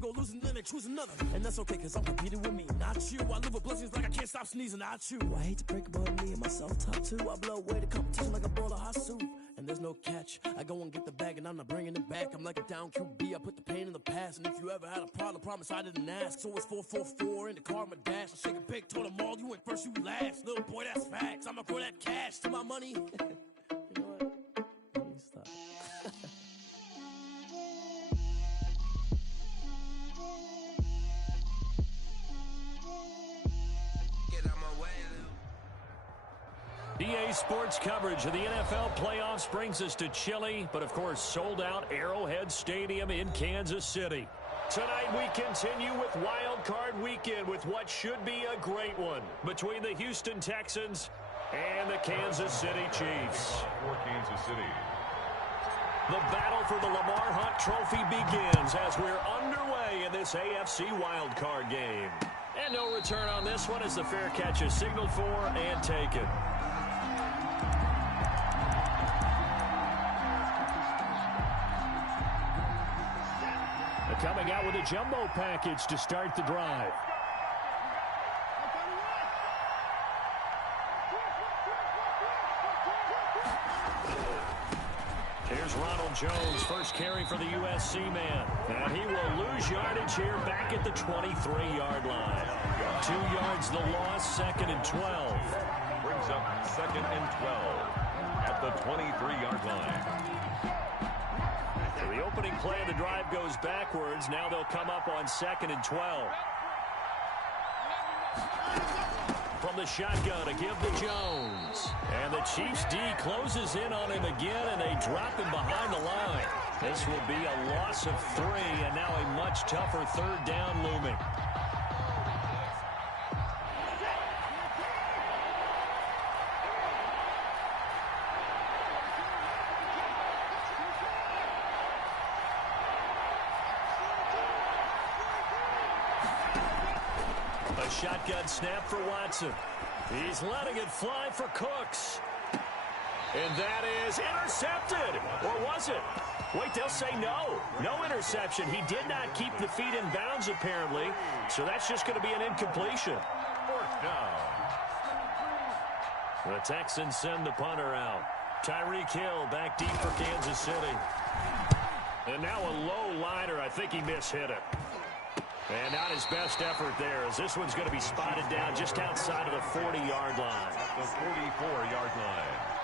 go losing, then they choose another. And that's okay, cause I'm competing with me, not you. I live with blessings like I can't stop sneezing, not you. I hate to break about me and my self-talk too. I blow away the competition like a bowl of hot soup. And there's no catch. I go and get the bag and I'm not bringing it back. I'm like a down QB, I put the pain in the past. And if you ever had a problem, promise I didn't ask. So it's 4-4-4 in the car, my dash. I shake a big, told them all, you went first, you last. Little boy, that's facts. I'ma throw that cash to my money. You know what? Let me stop. EA Sports coverage of the NFL playoffs brings us to chilly, but of course sold out Arrowhead Stadium in Kansas City. Tonight we continue with Wild Card Weekend with what should be a great one between the Houston Texans and the Kansas City Chiefs. For Kansas City. The battle for the Lamar Hunt Trophy begins as we're underway in this AFC Wild Card game. And no return on this one as the fair catch is signaled for and taken. Coming out with a jumbo package to start the drive. Here's Ronald Jones, first carry for the USC man. And he will lose yardage here back at the 23-yard line. 2 yards the loss, 2nd and 12. Brings up 2nd and 12 at the 23-yard line. The opening play of the drive goes backwards. Now they'll come up on 2nd and 12. From the shotgun to give to Jones. And the Chiefs D closes in on him again, and they drop him behind the line. This will be a loss of 3, and now a much tougher 3rd down looming. Shotgun snap for Watson. He's letting it fly for Cooks. And that is intercepted. Or was it? Wait, they'll say no. No interception. He did not keep the feet in bounds, apparently. So that's just going to be an incompletion. 4th down. The Texans send the punter out. Tyreek Hill back deep for Kansas City. And now a low liner. I think he mishit it. And not his best effort there, as this one's going to be spotted down just outside of the 40-yard line. The 44-yard line.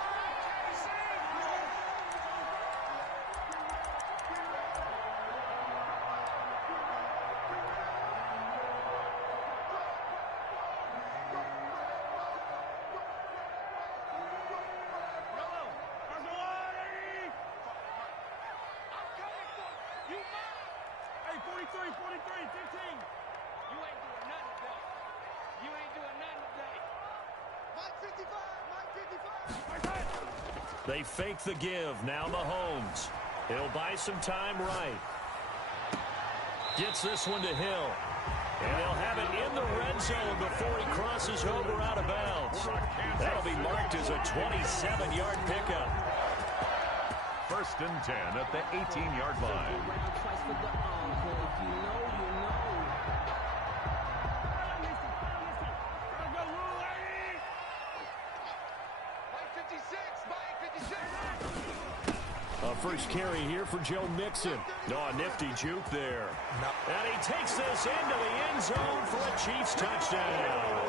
They fake the give. Now Mahomes. He'll buy some time right. Gets this one to Hill. And he'll have it in the red zone before he crosses over out of bounds. That'll be marked as a 27-yard pickup. 1st and 10 at the 18-yard line. First carry here for Joe Mixon. Oh, a nifty juke there. And he takes this into the end zone for a Chiefs touchdown.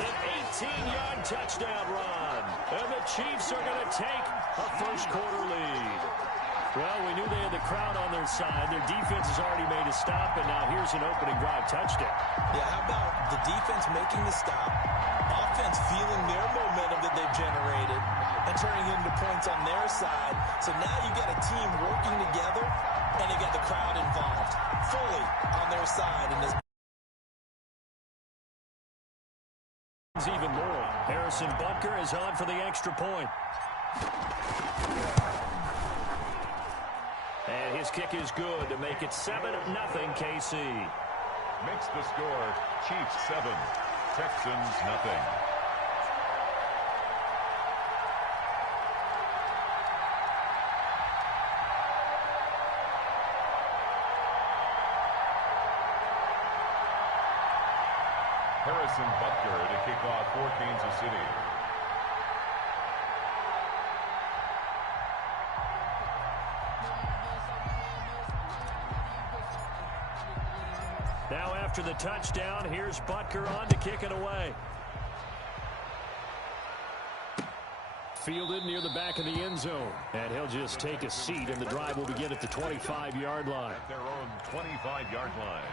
An 18-yard touchdown run. And the Chiefs are going to take a first-quarter lead. Well, we knew they had the crowd on their side. Their defense has already made a stop, and now here's an opening drive touchdown. Yeah, how about the defense making the stop, offense feeling their momentum that they've generated, and turning into points on their side. So now you got a team working together, and you got the crowd involved fully on their side in this. Even more. Harrison Butker is on for the extra point. And his kick is good to make it 7-0 KC. Makes the score Chiefs 7, Texans nothing. Harrison Butker to kick off for Kansas City. Now after the touchdown, here's Butker on to kick it away. Fielded near the back of the end zone. And he'll just take a seat, and the drive will begin at the 25-yard line. At their own 25-yard line.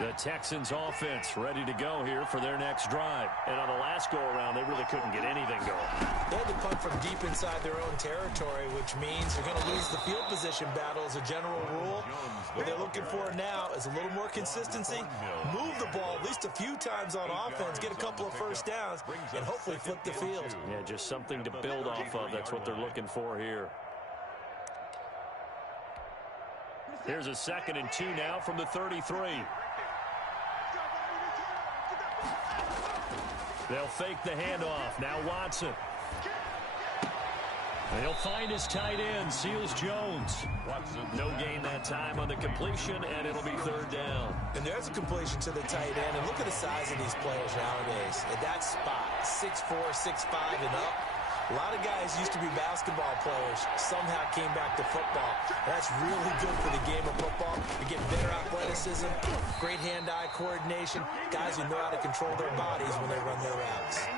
The Texans offense ready to go here for their next drive. And on the last go-around, they really couldn't get anything going. They had to punt from deep inside their own territory, which means they're going to lose the field position battle as a general rule. What they're looking for now is a little more consistency, move the ball at least a few times on offense, get a couple of first downs, and hopefully flip the field. Yeah, just something to build off of. That's what they're looking for here. Here's a 2nd and 2 now from the 33. They'll fake the handoff. Now Watson. He'll find his tight end, Seals Jones. No gain that time on the completion, and it'll be 3rd down. And there's a completion to the tight end. And look at the size of these players nowadays. At that spot, 6'4", 6'5", and up. A lot of guys used to be basketball players, somehow came back to football. That's really good for the game of football. You get better athleticism, great hand-eye coordination, guys who know how to control their bodies when they run their routes.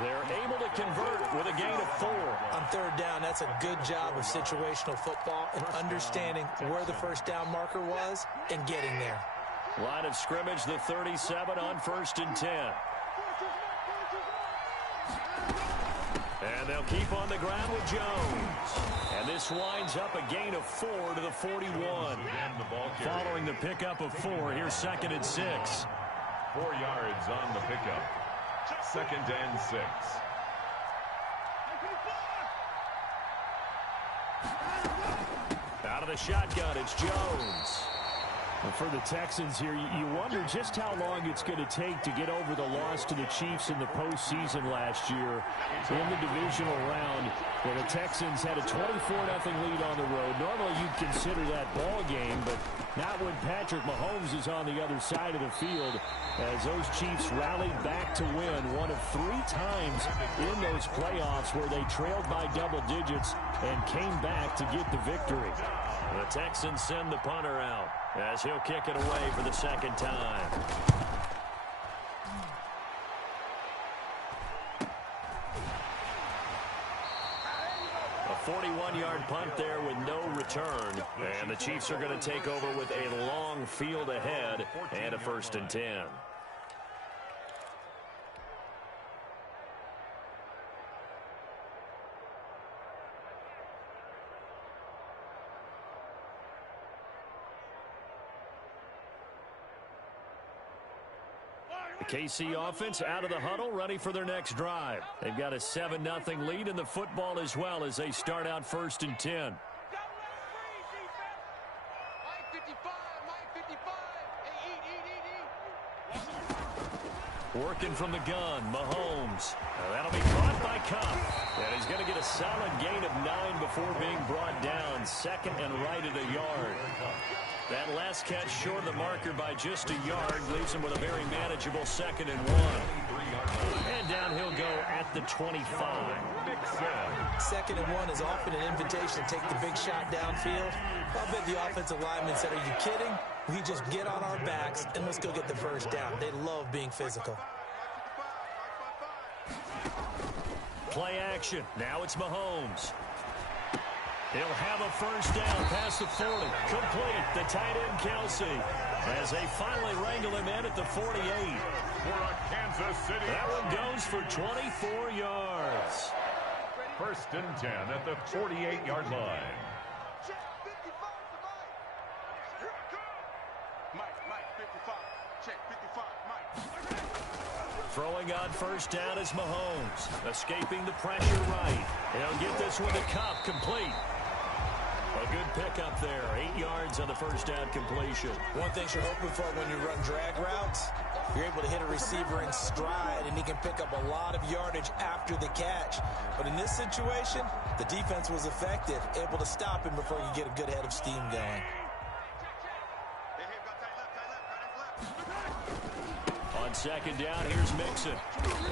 They're able to convert with a gain of 4. On 3rd down, that's a good job of situational football and understanding where the first down marker was and getting there. Line of scrimmage, the 37 on 1st and 10. And they'll keep on the ground with Jones. And this winds up a gain of 4 to the 41. Following the pickup of 4, here's 2nd and 6. 4 yards on the pickup. 2nd and 6. Out of the shotgun, it's Jones. And for the Texans here, you wonder just how long it's going to take to get over the loss to the Chiefs in the postseason last year in the divisional round, where the Texans had a 24-0 lead on the road. Normally you'd consider that ball game, but not when Patrick Mahomes is on the other side of the field, as those Chiefs rallied back to win one of 3 times in those playoffs where they trailed by double digits and came back to get the victory. The Texans send the punter out as he'll kick it away for the 2nd time. A 41-yard punt there with no return. And the Chiefs are going to take over with a long field ahead and a 1st and 10. The KC offense out of the huddle, ready for their next drive. They've got a 7-0 lead in the football as well as they start out 1st and 10. Working from the gun, Mahomes. Now that'll be caught by Cup. And he's going to get a solid gain of 9 before being brought down. 2nd and right at a yard. That last catch short of the marker by just a yard leaves him with a very manageable 2nd and 1. And down he'll go at the 25. 2nd and 1 is often an invitation to take the big shot downfield. I bet the offensive lineman said, "Are you kidding? We just get on our backs and let's go get the 1st down." They love being physical. Play action. Now it's Mahomes. He'll have a 1st down past the 40. Complete. The tight end, Kelsey, as they finally wrangle him in at the 48. For a Kansas City. That one goes for 24 yards. 1st and 10 at the 48-yard line. Throwing on 1st down is Mahomes. Escaping the pressure right. He'll get this one to Cup. Complete. A good pickup there. 8 yards on the 1st down completion. One thing you're hoping for when you run drag routes, you're able to hit a receiver in stride, and he can pick up a lot of yardage after the catch. But in this situation, the defense was effective, able to stop him before you get a good head of steam going. On On second down, here's Mixon.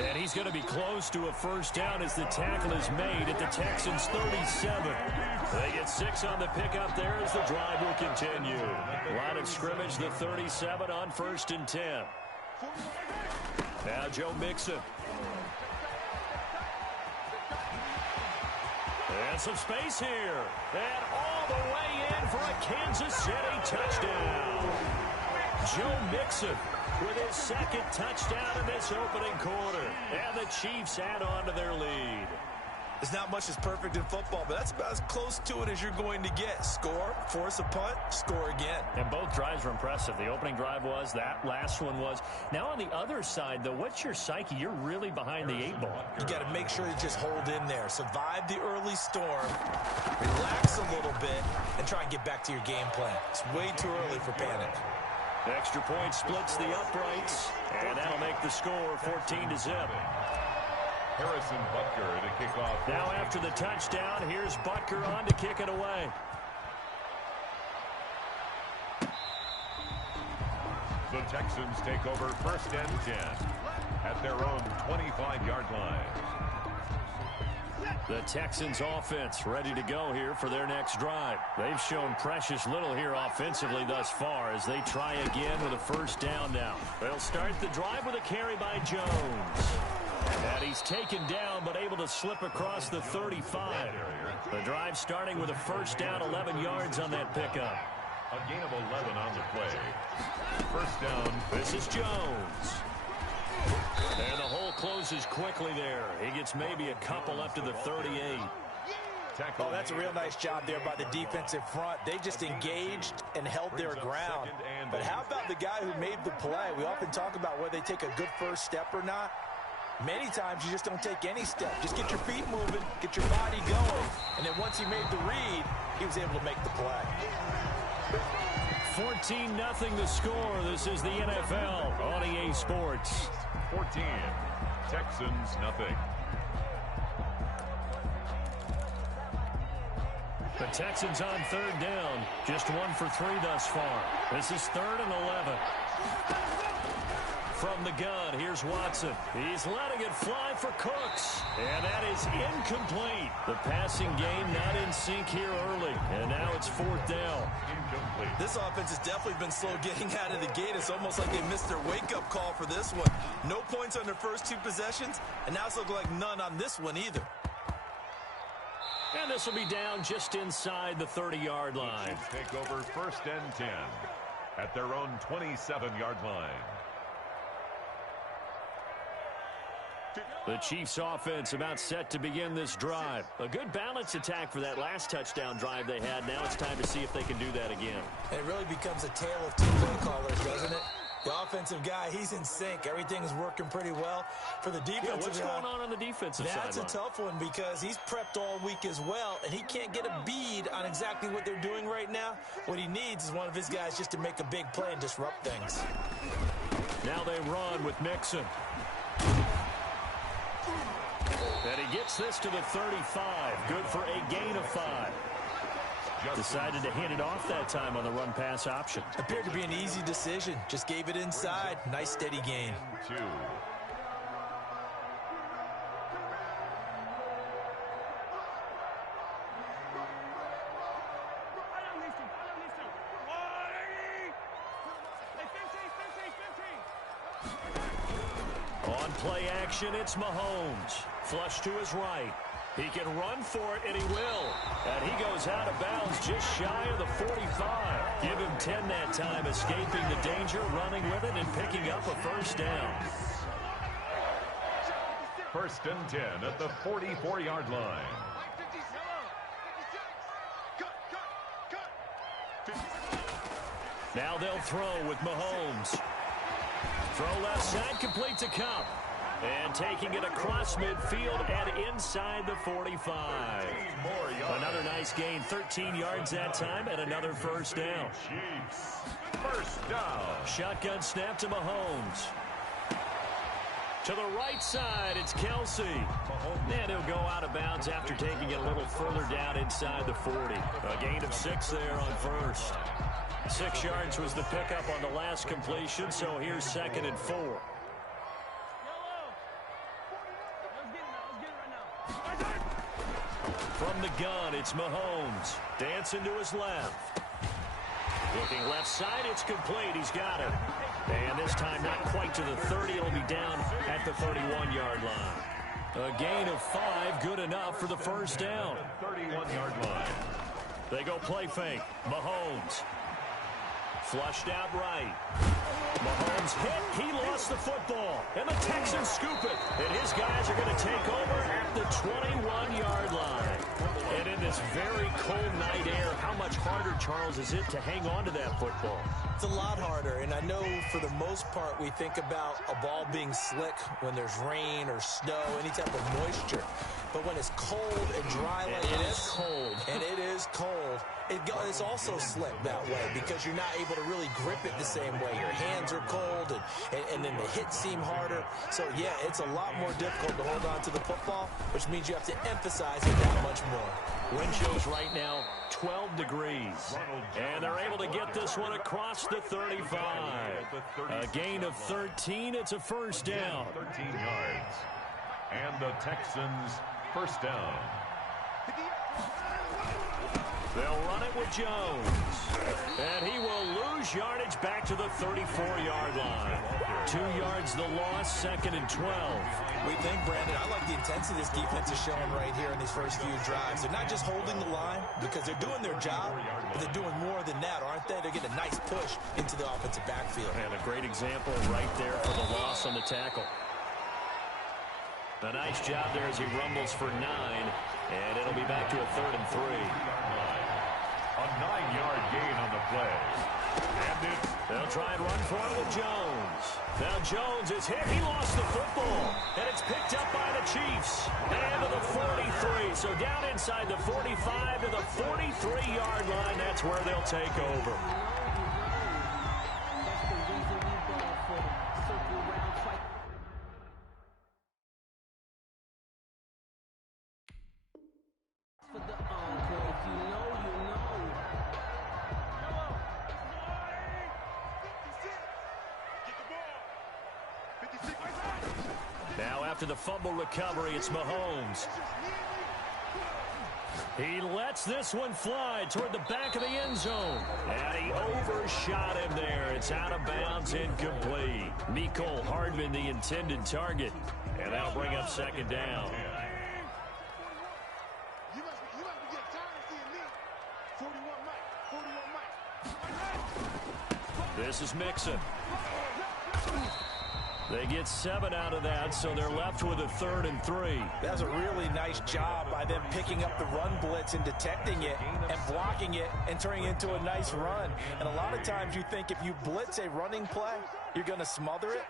And he's going to be close to a first down as the tackle is made at the Texans' 37. They get 6 on the pickup there as the drive will continue. Line of scrimmage, the 37 on 1st and 10. Now Joe Mixon. And some space here. And all the way in for a Kansas City touchdown. Joe Mixon with his 2nd touchdown in this opening quarter. And the Chiefs add on to their lead. There's not much that's perfect in football, but that's about as close to it as you're going to get. Score, force a punt, score again. And both drives were impressive. The opening drive was, that last one was. Now on the other side, though, what's your psyche? You're really behind the 8 ball. You got to make sure you just hold in there. Survive the early storm, relax a little bit, and try and get back to your game plan. It's way too early for panic. Extra point splits the uprights, and that'll make the score 14-0. Harrison Butker to kick off. Now after the touchdown, here's Butker on to kick it away. The Texans take over 1st and 10 at their own 25-yard line. The Texans offense ready to go here for their next drive. They've shown precious little here offensively thus far as they try again with a first down now. They'll start the drive with a carry by Jones. And he's taken down but able to slip across the 35. The drive starting with a first down, 11 yards on that pickup. A gain of 11 on the play. First down. This is Jones. And the hole closes quickly there. He gets maybe a couple up to the 38. Oh, that's a real nice job there by the defensive front. They just engaged and held their ground. But how about the guy who made the play? We often talk about whether they take a good first step or not. Many times you just don't take any step. Just get your feet moving, get your body going, and then once he made the read, he was able to make the play. 14-0 the score. This is the NFL on EA Sports. 14, Texans nothing. The Texans on 3rd down. Just 1 for 3 thus far. This is 3rd and 11. From the gun, here's Watson. He's letting it fly for Cooks. And that is incomplete. The passing game not in sync here early. And now it's 4th down. Incomplete. This offense has definitely been slow getting out of the gate. It's almost like they missed their wake-up call for this one. No points on their first 2 possessions, and now it's looking like none on this one either. And this will be down just inside the 30-yard line. Take over 1st and 10 at their own 27-yard line. The Chiefs offense about set to begin this drive. A good balance attack for that last touchdown drive they had. Now it's time to see if they can do that again. And it really becomes a tale of 2 play callers, doesn't it? The offensive guy, he's in sync. Everything's working pretty well. For the defensive what's going on the defensive side? That's a tough one because he's prepped all week as well, and he can't get a bead on exactly what they're doing right now. What he needs is one of his guys just to make a big play and disrupt things. Now they run with Mixon. And he gets this to the 35. Good for a gain of 5. Decided to hand it off that time on the run-pass option. Appeared to be an easy decision. Just gave it inside. Nice, steady gain. 2. On play action, it's Mahomes. Flush to his right. He can run for it, and he will. And he goes out of bounds just shy of the 45. Give him 10 that time, escaping the danger, running with it, and picking up a first down. 1st and 10 at the 44-yard line. Now they'll throw with Mahomes. Throw left side, complete to Cup. And taking it across midfield and inside the 45. Another nice gain, 13 yards that time, and another first down. Chiefs, first down. Shotgun snap to Mahomes. To the right side, it's Kelsey. And he'll go out of bounds after taking it a little further down inside the 40. A gain of 6 there on first. 6 yards was the pickup on the last completion, so here's 2nd and 4. gun. It's Mahomes. Dancing to his left. Looking left side, it's complete. He's got it. And this time not quite to the 30. It'll be down at the 31-yard line. A gain of 5, good enough for the first down. 31-yard line. They go play fake. Mahomes. Flushed out right. Mahomes hit. He lost the football. And the Texans scoop it. And his guys are going to take over at the 21-yard line. And in this very cold night air, how much harder, Charles, is it to hang on to that football? It's a lot harder, and I know for the most part we think about a ball being slick when there's rain or snow, any type of moisture. But when it's cold and dry like it this, is cold. And it is cold, it's also slick that way because you're not able to really grip it the same way. Your hands are cold, and then the hits seem harder. So, yeah, it's a lot more difficult to hold on to the football, which means you have to emphasize it that much more. Wind chills right now, 12 degrees. And they're able to get this one across the 35. A gain of 13. It's a first down. 13 yards. And the Texans first down. They'll run it with Jones. And he will lose yardage back to the 34-yard line. 2 yards the loss, 2nd and 12. We think, Brandon, I like the intensity this defense is showing right here in these first few drives. They're not just holding the line because they're doing their job, but they're doing more than that, aren't they? They're getting a nice push into the offensive backfield. And a great example right there for the loss on the tackle. A nice job there as he rumbles for 9, and it'll be back to a 3rd and 3. A 9-yard gain on the play. And they'll try and run for it with Jones. Now Jones is hit. He lost the football. And it's picked up by the Chiefs. And to the 43. So down inside the 45 to the 43-yard line. That's where they'll take over. Now after the fumble recovery, it's Mahomes. He lets this one fly toward the back of the end zone. And he overshot him there. It's out of bounds, incomplete. Mecole Hardman, the intended target. And that'll bring up 2nd down. This is Mixon. They get 7 out of that, so they're left with a 3rd and 3. That's a really nice job by them picking up the run blitz and detecting it and blocking it and turning it into a nice run. And a lot of times you think if you blitz a running play, you're going to smother it.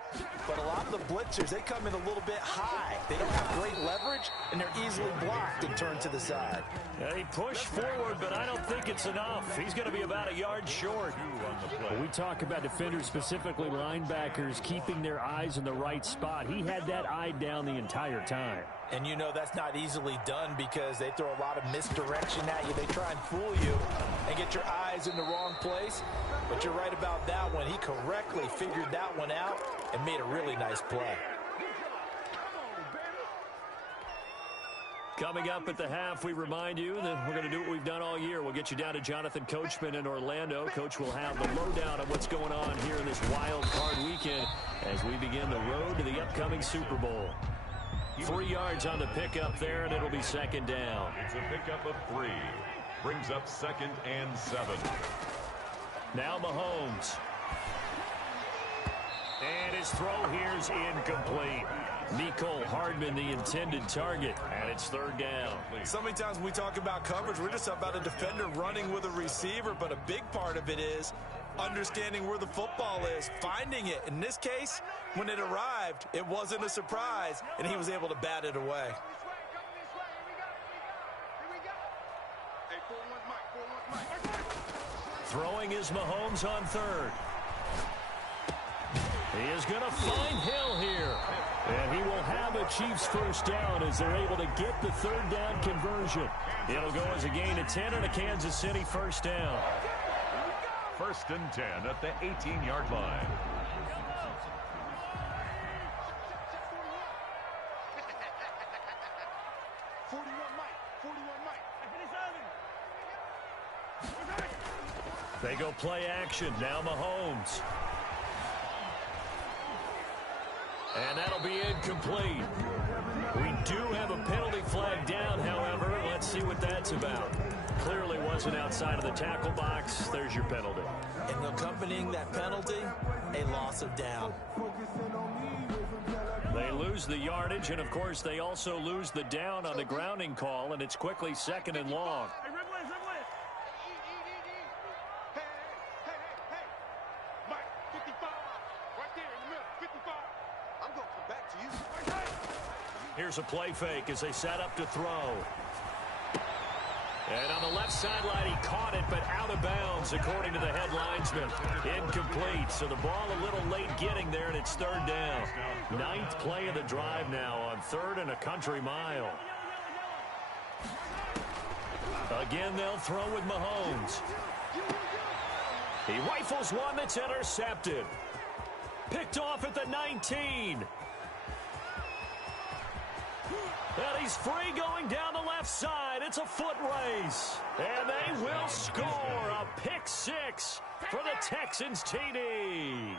But a lot of the blitzers, they come in a little bit high. They don't have great leverage, and they're easily blocked and turned to the side. Yeah, he pushed forward, but I don't think it's enough. He's going to be about a yard short. When we talk about defenders, specifically linebackers, keeping their eyes in the right spot. He had that eye down the entire time. And you know that's not easily done because they throw a lot of misdirection at you. They try and fool you and get your eyes in the wrong place. But you're right about that one. He correctly figured that one out and made a really nice play. Coming up at the half, we remind you that we're going to do what we've done all year. We'll get you down to Jonathan Coachman in Orlando. Coach will have the lowdown on what's going on here in this wild card weekend as we begin the road to the upcoming Super Bowl. 3 yards on the pickup there, and it'll be 2nd down. It's a pickup of 3. Brings up 2nd and 7. Now Mahomes. And his throw here's incomplete. Mecole Hardman, the intended target, and it's 3rd down. So many times when we talk about coverage, we're just about a defender running with a receiver, but a big part of it is understanding where the football is, finding it. In this case, when it arrived, it wasn't a surprise, and he was able to bat it away. Throwing is Mahomes on 3rd. He is going to find Hill here. And he will have a Chiefs first down as they're able to get the 3rd down conversion. It'll go as a gain of 10 and a Kansas City first down. 1st and 10 at the 18-yard line. They go play action. Now Mahomes. And that'll be incomplete. We do have a penalty flag down, however. Let's see what that's about. Clearly wasn't outside of the tackle box. There's your penalty. And accompanying that penalty, a loss of down. They lose the yardage, and, of course, they also lose the down on the grounding call, and it's quickly 2nd and long. Here's a play fake as they set up to throw. And on the left sideline, he caught it, but out of bounds, according to the head linesman. Incomplete, so the ball a little late getting there, and it's 3rd down. 9th play of the drive now on 3rd and a country mile. Again, they'll throw with Mahomes. He rifles one that's intercepted. Picked off at the 19. And he's free going down the left side. It's a foot race. And they will score a pick-6 for the Texans TD.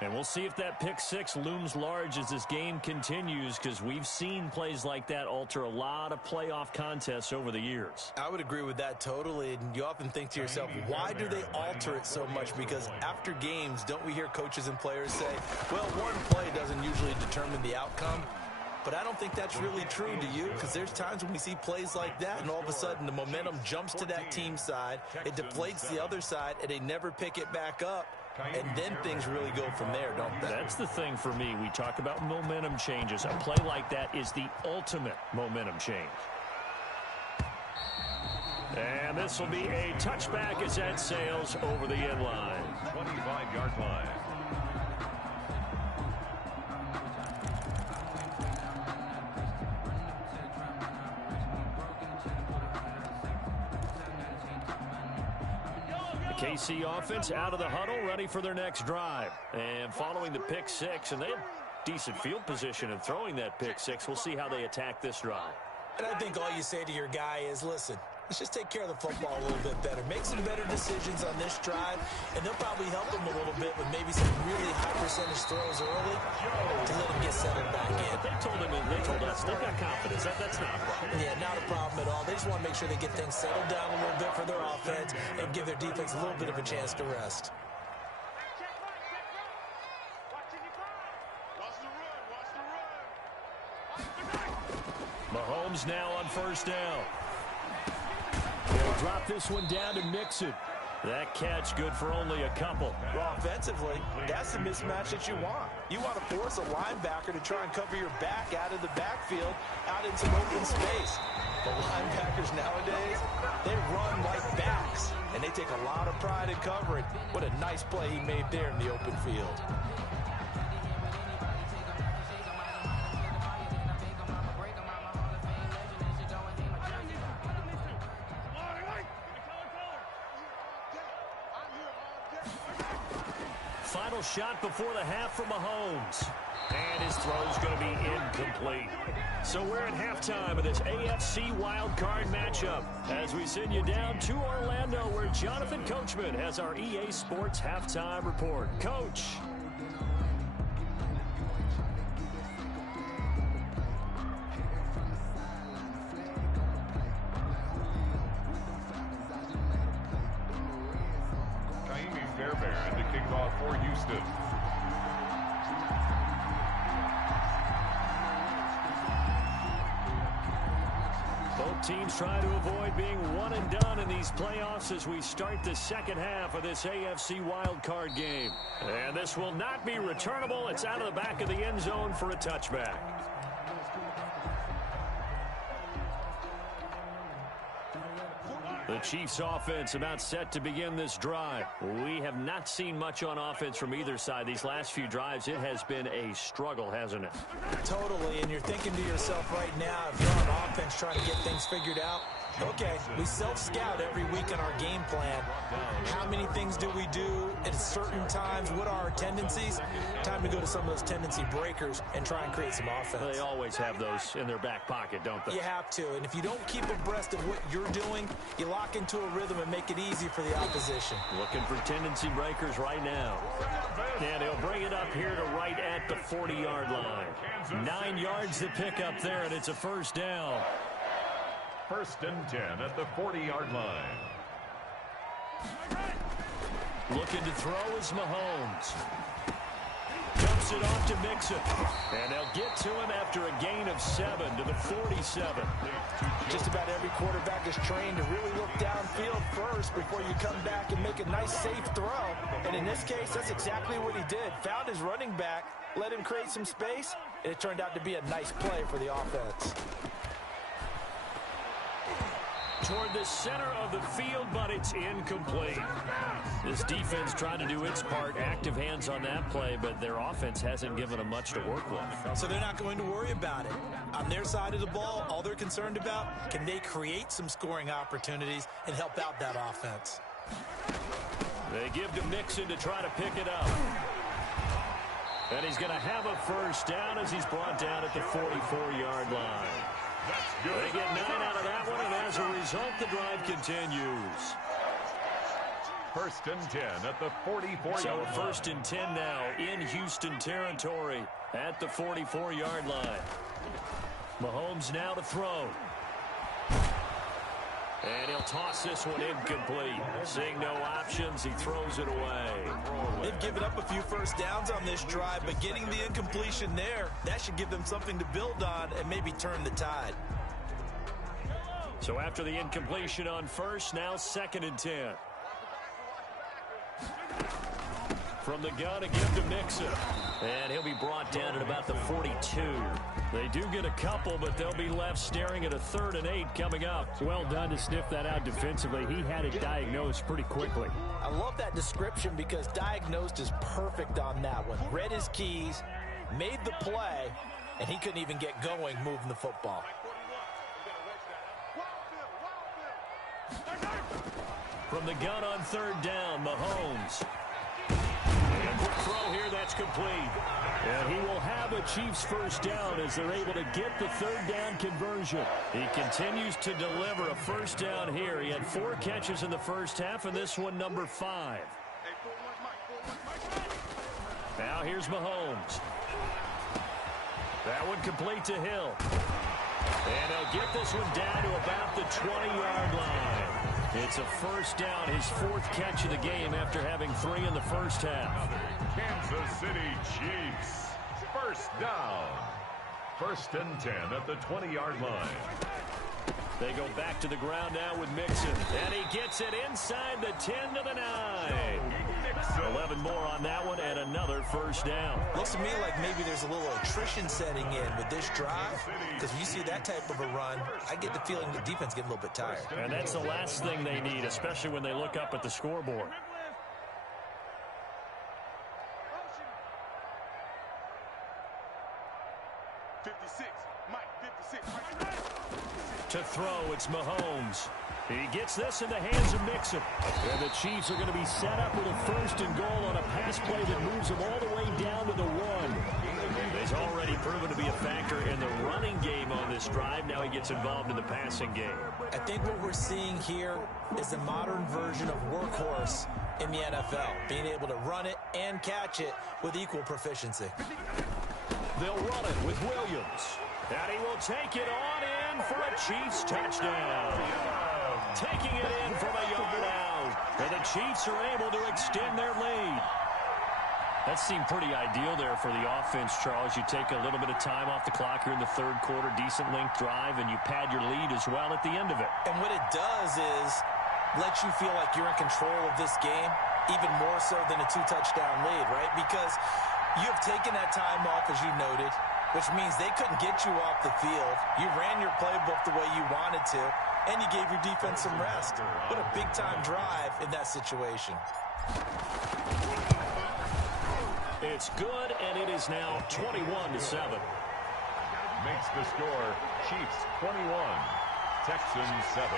And we'll see if that pick-6 looms large as this game continues, because we've seen plays like that alter a lot of playoff contests over the years. I would agree with that totally. And you often think to yourself, why do they alter it so much? Because after games, don't we hear coaches and players say, well, one play doesn't usually determine the outcome? But I don't think that's really true, do you? Because there's times when we see plays like that, and all of a sudden the momentum jumps to that team side, it deflates the other side, and they never pick it back up. And then things really go from there, don't they? That's the thing for me. We talk about momentum changes. A play like that is the ultimate momentum change. And this will be a touchback as that sails over the end line. 25-yard line. KC offense out of the huddle, ready for their next drive. And following the pick-6, and they have decent field position in throwing that pick-6. We'll see how they attack this drive. And I think all you say to your guy is, listen, let's just take care of the football a little bit better. Make some better decisions on this drive, and they'll probably help him a little bit with maybe some really high percentage throws early to let him get settled back in. But they told us they've got confidence. That's not a problem. Yeah, not a problem at all. They just want to make sure they get things settled down a little bit for their offense and give their defense a little bit of a chance to rest. Mahomes now on 1st down. They'll drop this one down to Mixon. That catch good for only a couple. Well, offensively, that's the mismatch that you want. You want to force a linebacker to try and cover your back out of the backfield, out into open space. The linebackers nowadays, they run like backs, and they take a lot of pride in covering. What a nice play he made there in the open field. Final shot before the half from Mahomes. And his throw's going to be incomplete. So we're at halftime of this AFC wildcard matchup as we send you down to Orlando, where Jonathan Coachman has our EA Sports halftime report. Coach. For Houston. Both teams trying to avoid being one and done in these playoffs as we start the second half of this AFC wildcard game. And this will not be returnable. It's out of the back of the end zone for a touchback. The Chiefs offense about set to begin this drive. We have not seen much on offense from either side. These last few drives, it has been a struggle, hasn't it? Totally, and you're thinking to yourself right now, if you're on offense trying to get things figured out, Okay, we self-scout every week in our game plan. How many things do we do at certain times? What are our tendencies? Time to go to some of those tendency breakers and try and create some offense. They always have those in their back pocket, don't they? You have to, and if you don't keep abreast of what you're doing, you lock into a rhythm and make it easy for the opposition. Looking for tendency breakers right now. And he'll bring it up here to right at the 40-yard line. 9 yards to pick up there, and it's a first down. 1st and 10 at the 40-yard line. Looking to throw is Mahomes. Dumps it off to Mixon. And they'll get to him after a gain of 7 to the 47. Just about every quarterback is trained to really look downfield first before you come back and make a nice, safe throw. And in this case, that's exactly what he did. Found his running back, let him create some space, and it turned out to be a nice play for the offense. Toward the center of the field, but it's incomplete. This defense trying to do its part, active hands on that play, but their offense hasn't given them much to work with. So they're not going to worry about it. On their side of the ball, all they're concerned about, can they create some scoring opportunities and help out that offense? They give to Mixon to try to pick it up. And he's going to have a first down as he's brought down at the 44-yard line. They get 9 out of that one, and as a result, the drive continues. 1st and 10 at the 44-yard line. So 1st and 10 now in Houston territory at the 44-yard line. Mahomes now to throw. And he'll toss this one incomplete. Seeing no options, he throws it away. They've given up a few first downs on this drive, but getting the incompletion there, that should give them something to build on and maybe turn the tide. So after the incompletion on first, now 2nd and 10. From the gun again to Mixon. And he'll be brought down at about the 42. They do get a couple, but they'll be left staring at a 3rd and 8 coming up. Well done to sniff that out defensively. He had it diagnosed pretty quickly. I love that description because diagnosed is perfect on that one. Read his keys, made the play, and he couldn't even get going moving the football. From the gun on 3rd down, Mahomes. And quick throw here, that's complete. And he will have a Chiefs first down as they're able to get the 3rd down conversion. He continues to deliver a first down here. He had 4 catches in the first half, and this one number 5. Now here's Mahomes. That one complete to Hill. And he'll get this one down to about the 20-yard line. It's a first down, his 4th catch of the game after having 3 in the first half. Kansas City Chiefs, first down. 1st and 10 at the 20-yard line. They go back to the ground now with Mixon. And he gets it inside the 10 to the 9. 11 more on that one and another first down. Looks to me like maybe there's a little attrition setting in with this drive, because when you see that type of a run, I get the feeling the defense get a little bit tired. And that's the last thing they need, especially when they look up at the scoreboard. To throw, it's Mahomes. He gets this in the hands of Mixon. And the Chiefs are going to be set up with a 1st and goal on a pass play that moves them all the way down to the 1. He's already proven to be a factor in the running game on this drive. Now he gets involved in the passing game. I think what we're seeing here is the modern version of workhorse in the NFL, being able to run it and catch it with equal proficiency. They'll run it with Williams. And he will take it on in for a Chiefs touchdown. Taking it in from a yard out. And the Chiefs are able to extend their lead. That seemed pretty ideal there for the offense, Charles. You take a little bit of time off the clock here in the 3rd quarter, decent length drive, and you pad your lead as well at the end of it. And what it does is let you feel like you're in control of this game, even more so than a 2-touchdown lead, right? Because you have taken that time off, as you noted, which means they couldn't get you off the field. You ran your playbook the way you wanted to, and you gave your defense some rest. What a big-time drive in that situation. It's good, and it is now 21-7. Makes the score Chiefs 21, Texans 7.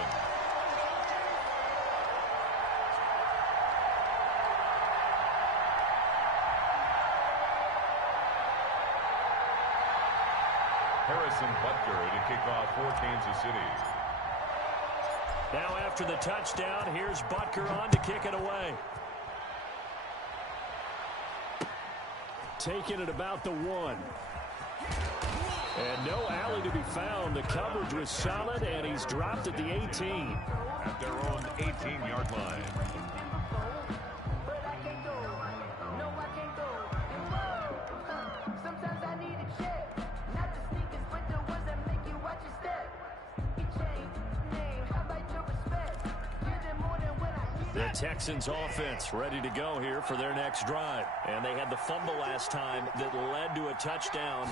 Harrison Butker to kick off for Kansas City. Now after the touchdown, here's Butker on to kick it away. Taking it about the 1. And no alley to be found. The coverage was solid, and he's dropped at the 18. At their own 18-yard line. The Texans offense ready to go here for their next drive. And they had the fumble last time that led to a touchdown.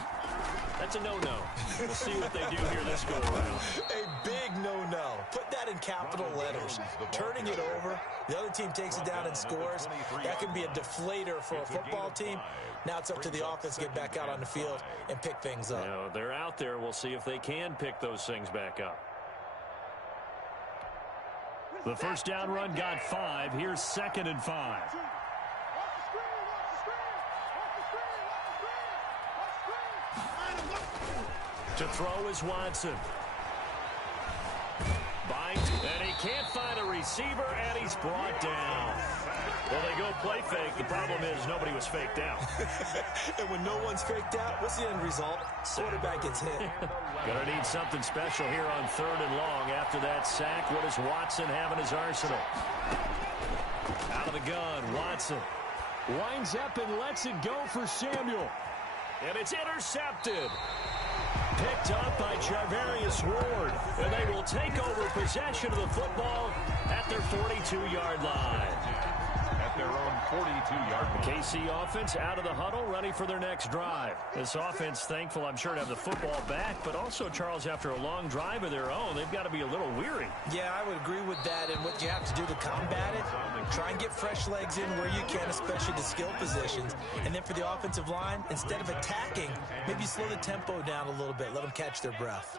That's a no-no. We'll see what they do here this go-around. A big no-no. Put that in capital letters. Turning it over, the other team takes it down and scores. That can be a deflator for a football team. Now it's up to the offense to get back out on the field and pick things up. You know, they're out there. We'll see if they can pick those things back up. The first down run got 5. Here's 2nd and 5. To throw is Watson. Bite, and he can't find a receiver, and he's brought down. Well, they go play fake. The problem is nobody was faked out. And when no one's faked out, what's the end result? Quarterback gets hit. Gonna need something special here on 3rd and long. After that sack, what does Watson have in his arsenal? Out of the gun, Watson winds up and lets it go for Samuel. And it's intercepted. Picked up by Charvarius Ward. And they will take over possession of the football at their 42-yard line. At their own 42-yard line. KC offense out of the huddle, ready for their next drive. This offense thankful, I'm sure, to have the football back, but also, Charles, after a long drive of their own, they've got to be a little weary. Yeah, I would agree with that, and what you have to do to combat it, try and get fresh legs in where you can, especially the skill positions. And then for the offensive line, instead of attacking, maybe slow the tempo down a little bit, let them catch their breath.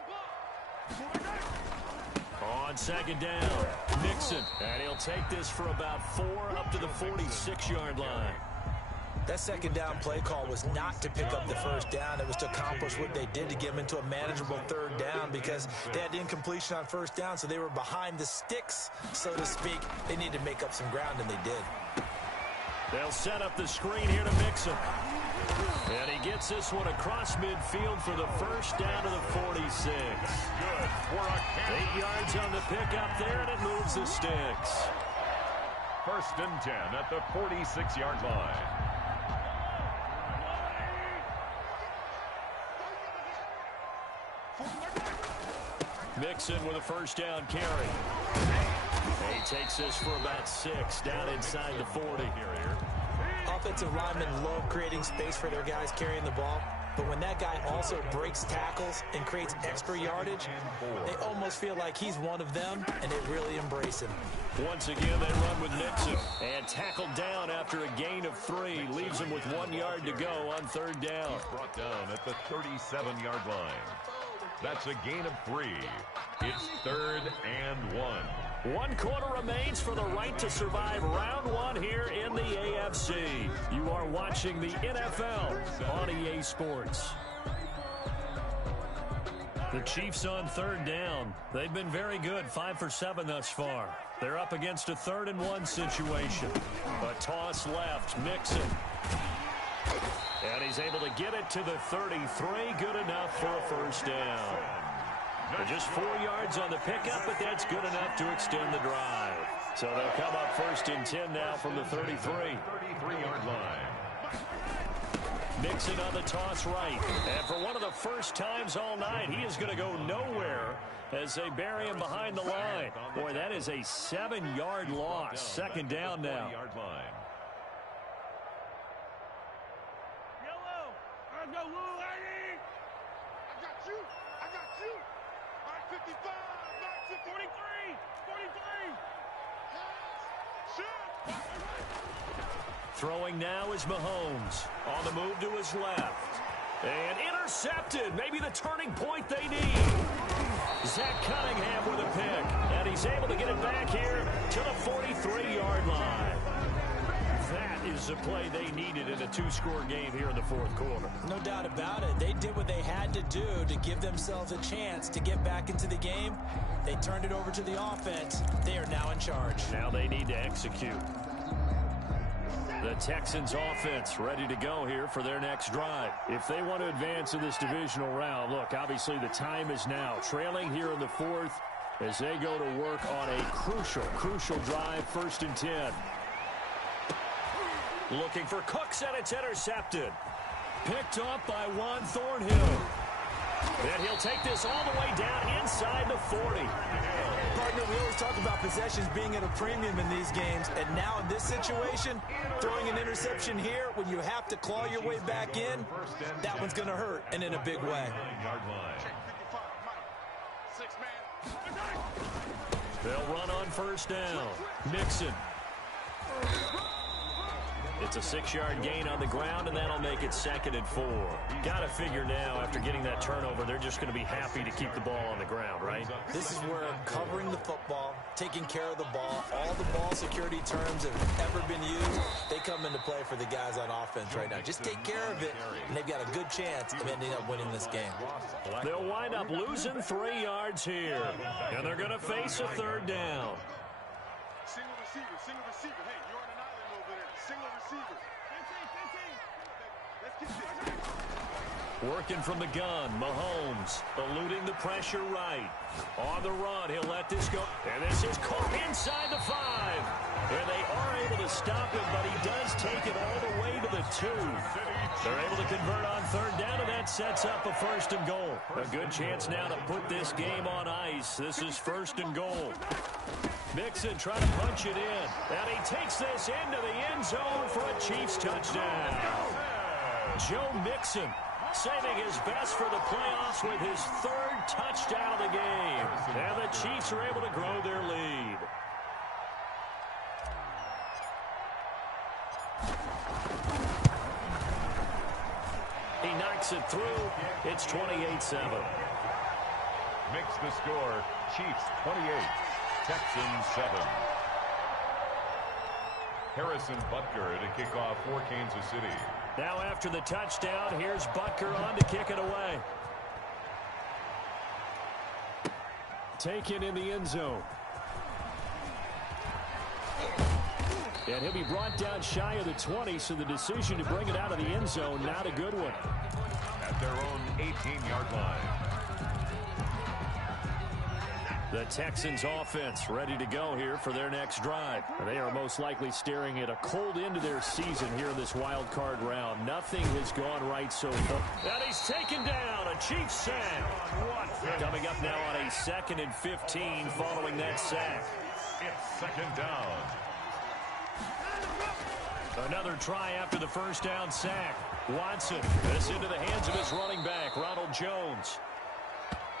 On 2nd down, Nixon, and he'll take this for about 4 up to the 46-yard line. That 2nd down play call was not to pick up the 1st down. It was to accomplish what they did to get them into a manageable 3rd down because they had incompletion on 1st down, so they were behind the sticks, so to speak. They needed to make up some ground, and they did. They'll set up the screen here to Mixon. And he gets this one across midfield for the 1st down to the 46. Good for a 8 yards on the pickup there, and it moves the sticks. 1st and 10 at the 46-yard line. Mixon with a 1st down carry. He takes this for about 6 down inside the 40. Offensive linemen love creating space for their guys carrying the ball, but when that guy also breaks tackles and creates extra yardage, they almost feel like he's one of them, and they really embrace him. Once again, they run with Nixon, and tackled down after a gain of 3. Leaves him with 1 yard to go on 3rd down. Brought down at the 37-yard line. That's a gain of 3. It's 3rd and 1. 1 quarter remains for the right to survive round 1 here in the AFC. You are watching the NFL on EA Sports. The Chiefs on 3rd down. They've been very good, 5 for 7 thus far. They're up against a 3rd and 1 situation. A toss left, Mixon. And he's able to get it to the 33. Good enough for a 1st down. Just 4 yards on the pickup, but that's good enough to extend the drive. So they'll come up 1st and 10 now from the 33. 33-yard line. Mixon on the toss right. And for one of the first times all night, he is going to go nowhere as they bury him behind the line. Boy, that is a 7-yard loss. 2nd down now. Yellow, I go little lady. I got you. I got you. 55, 43, 43. Throwing now is Mahomes. On the move to his left. And intercepted. Maybe the turning point they need. Zach Cunningham with a pick. And he's able to get it back here to the 43-yard line. That is the play they needed in a two-score game here in the fourth quarter. No doubt about it. They did what they had to do to give themselves a chance to get back into the game. They turned it over to the offense. They are now in charge. Now they need to execute. The Texans offense ready to go here for their next drive. If they want to advance in this divisional round, look, obviously the time is now. Trailing here in the fourth as they go to work on a crucial drive, 1st and 10. Looking for Cooks, and it's intercepted. Picked up by Juan Thornhill. And he'll take this all the way down inside the 40. Partner, we always talk about possessions being at a premium in these games, and now in this situation, throwing an interception here when you have to claw your way back in, that one's going to hurt, and in a big way. They'll run on 1st down. Mixon. It's a 6-yard gain on the ground, and that'll make it 2nd and 4. Got to figure now, after getting that turnover, they're just going to be happy to keep the ball on the ground, right? This is where covering the football, taking care of the ball, all the ball security terms that have ever been used, they come into play for the guys on offense right now. Just take care of it, and they've got a good chance of ending up winning this game. They'll wind up losing 3 yards here, and they're going to face a 3rd down. Single receiver. Hey, you're on an island over there. Single receiver. 15. Let's get this. Working from the gun, Mahomes eluding the pressure right. On the run, he'll let this go. And this is caught inside the 5. And they are able to stop him, but he does take it all the way to the 2. They're able to convert on 3rd down, and that sets up a 1st and goal. A good chance now to put this game on ice. This is 1st and goal. Mixon trying to punch it in. And he takes this into the end zone for a Chiefs touchdown. Joe Mixon saving his best for the playoffs with his 3rd touchdown of the game. And the Chiefs are able to grow their lead. He knocks it through. It's 28-7. Makes the score, Chiefs 28, Texans 7. Harrison Butker to kick off for Kansas City. Now after the touchdown, here's Butker on to kick it away. Taken in the end zone. And he'll be brought down shy of the 20, so the decision to bring it out of the end zone, not a good one. At their own 18-yard line. The Texans offense ready to go here for their next drive. They are most likely staring at a cold end to their season here in this wild card round. Nothing has gone right so far. And he's taken down. A Chiefs sack. Coming up now on a 2nd and 15 following that sack. It's 2nd down. Another try after the 1st down sack. Watson, this into the hands of his running back, Ronald Jones.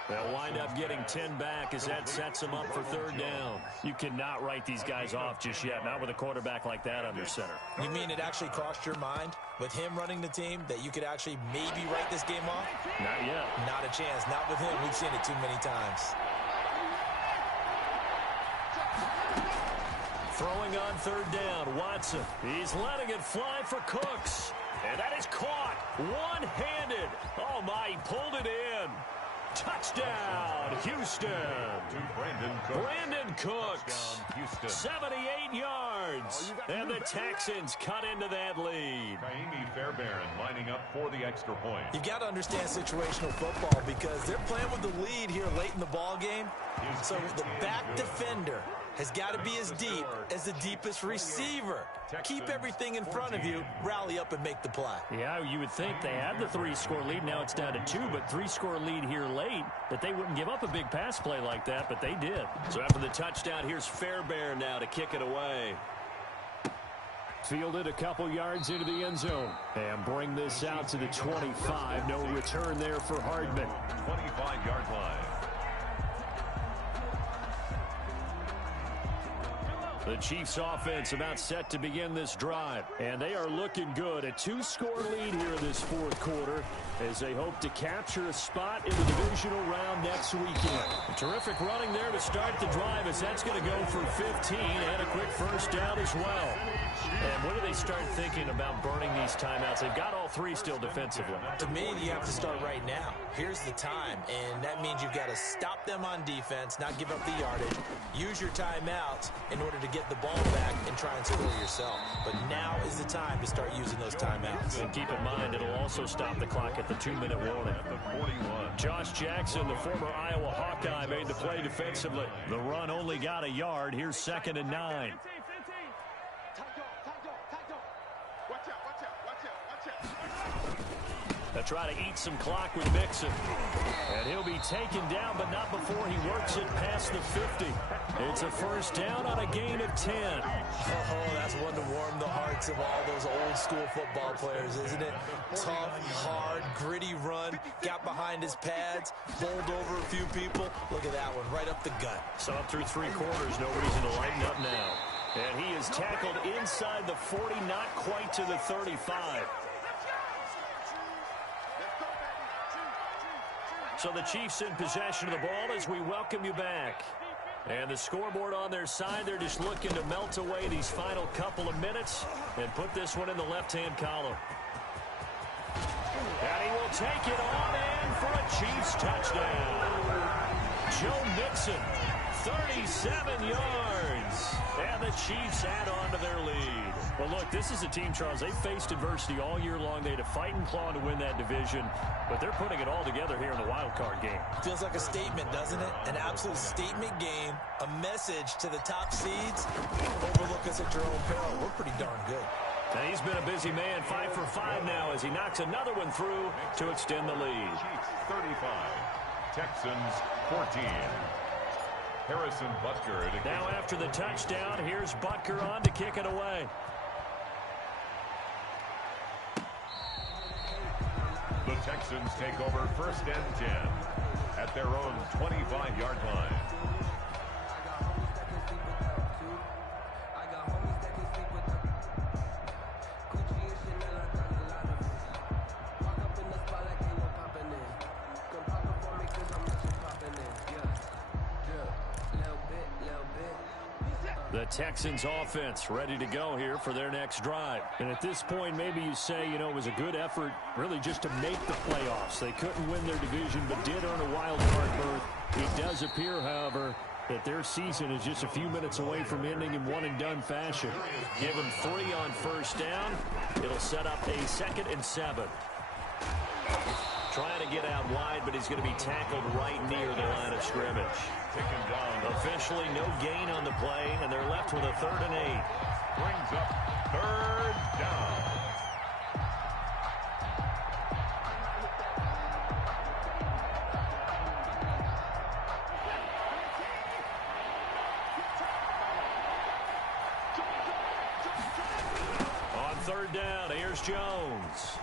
They'll wind up getting 10 back as that sets them up for 3rd down. You cannot write these guys off just yet, not with a quarterback like that under center. You mean it actually crossed your mind with him running the team that you could actually maybe write this game off? Not yet. Not a chance. Not with him. We've seen it too many times. Throwing on 3rd down, Watson. He's letting it fly for Cooks. And that is caught one-handed. Oh, my, he pulled it in. Touchdown, Houston. Brandon Cooks. 78 yards. And the Texans cut into that lead. Kaimi Fairbairn lining up for the extra point. You've got to understand situational football because they're playing with the lead here late in the ball game. So the back defender has got to be as deep as the deepest receiver. Keep everything in front of you, rally up and make the play. Yeah, you would think they had the 3-score lead. Now it's down to 2, but 3-score lead here late, that they wouldn't give up a big pass play like that, but they did. So after the touchdown, here's Fairbairn now to kick it away. Fielded a couple yards into the end zone. And bring this out to the 25. No return there for Hardman. 25-yard line. The Chiefs offense about set to begin this drive. And they are looking good. A 2-score lead here in this fourth quarter as they hope to capture a spot in the divisional round next weekend. A terrific running there to start the drive as that's going to go for 15 and a quick first down as well. And when do they start thinking about burning these timeouts? They've got all three still defensively. To me, you have to start right now. Here's the time, and that means you've got to stop them on defense, not give up the yardage, use your timeouts in order to get the ball back and try and score yourself. But now is the time to start using those timeouts. And keep in mind, it'll also stop the clock at the 2-minute warning. Josh Jackson, the former Iowa Hawkeye, made the play defensively. The run only got a yard. Here's 2nd and 9. They'll try to eat some clock with Mixon. And he'll be taken down, but not before he works it past the 50. It's a first down on a gain of 10. Oh, that's one to warm the hearts of all those old school football players, isn't it? Tough, hard, gritty run. Got behind his pads, bowled over a few people. Look at that one, right up the gut. So up through 3 quarters, no reason to lighten up now. And he is tackled inside the 40, not quite to the 35. So the Chiefs in possession of the ball as we welcome you back. And the scoreboard on their side, they're just looking to melt away these final couple of minutes and put this one in the left-hand column. And he will take it on in for a Chiefs touchdown. Joe Mixon, 37 yards. And the Chiefs add on to their lead. Well, look, this is a team, Charles, they faced adversity all year long. They had to fight and claw to win that division, but they're putting it all together here in the wild card game. Feels like a statement, doesn't it? An absolute statement game, a message to the top seeds. Overlook us at your own peril. We're pretty darn good. And he's been a busy man, 5 for 5 now as he knocks another one through to extend the lead. Chiefs 35, Texans 14. Harrison Butker. Now after the touchdown, here's Butker on to kick it away. The Texans take over 1st and 10 at their own 25-yard line. The Texans offense ready to go here for their next drive. And at this point, maybe you say, you know, it was a good effort really just to make the playoffs. They couldn't win their division, but did earn a wild card berth. It does appear, however, that their season is just a few minutes away from ending in one-and-done fashion. Give them 3 on first down. It'll set up a 2nd and 7. Trying to get out wide, but he's going to be tackled right near the line of scrimmage. Officially no gain on the play, and they're left with a 3rd and 8. Brings up 3rd down. On 3rd down, here's Jones.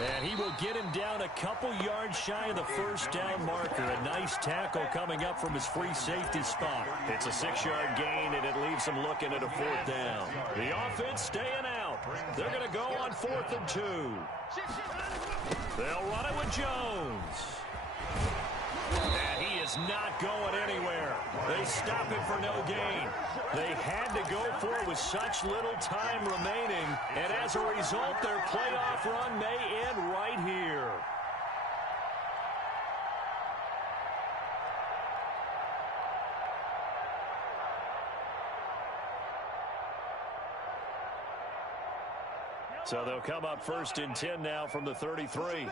And he will get him down a couple yards shy of the first down marker. A nice tackle coming up from his free safety spot. It's a 6-yard gain, and it leaves him looking at a 4th down. The offense staying out. They're going to go on 4th and 2. They'll run it with Jones. And he is not going anywhere. They stop him for no gain. They had to go for it with such little time remaining, and as a result, their playoff run may end right here. So they'll come up 1st and 10 now from the 33.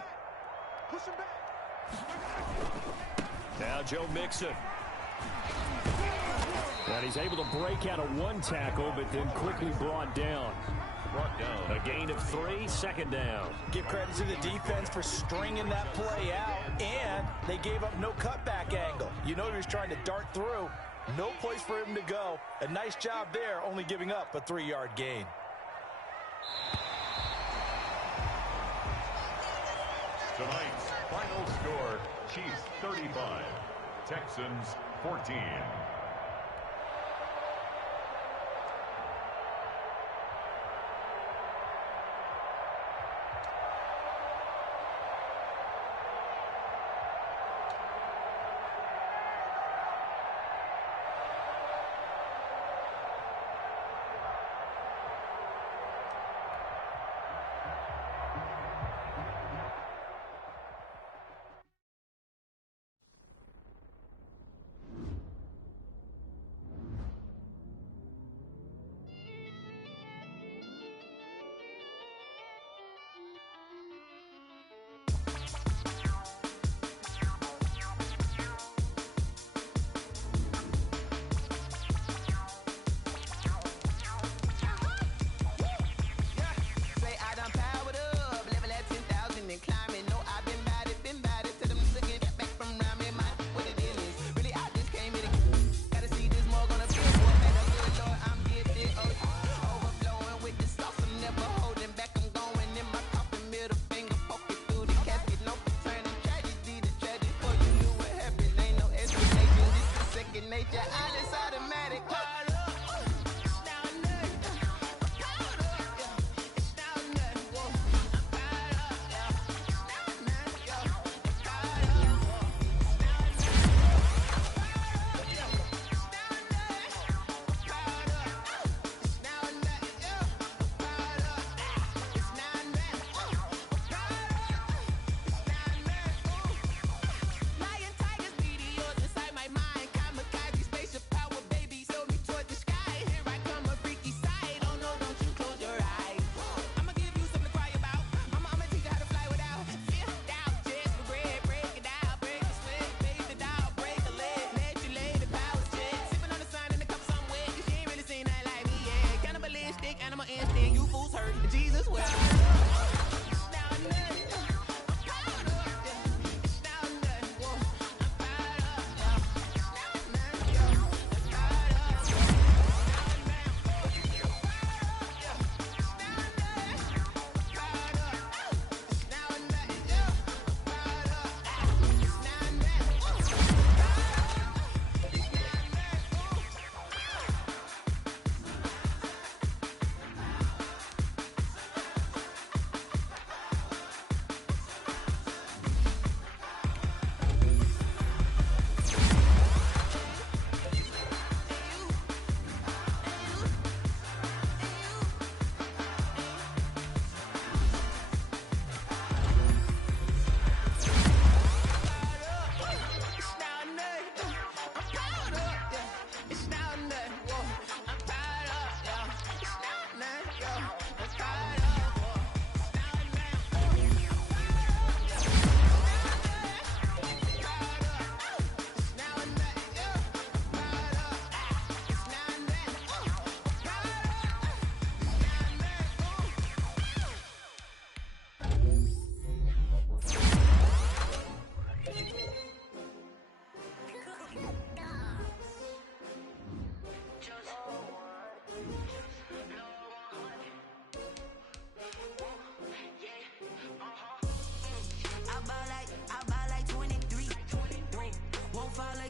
Now Joe Mixon. And he's able to break out of 1 tackle, but then quickly brought down. A gain of 3, 2nd down. Give credit to the defense for stringing that play out, and they gave up no cutback angle. You know he was trying to dart through. No place for him to go. A nice job there, only giving up a 3-yard gain. Tonight's final score, Chiefs 35, Texans 14. fall again.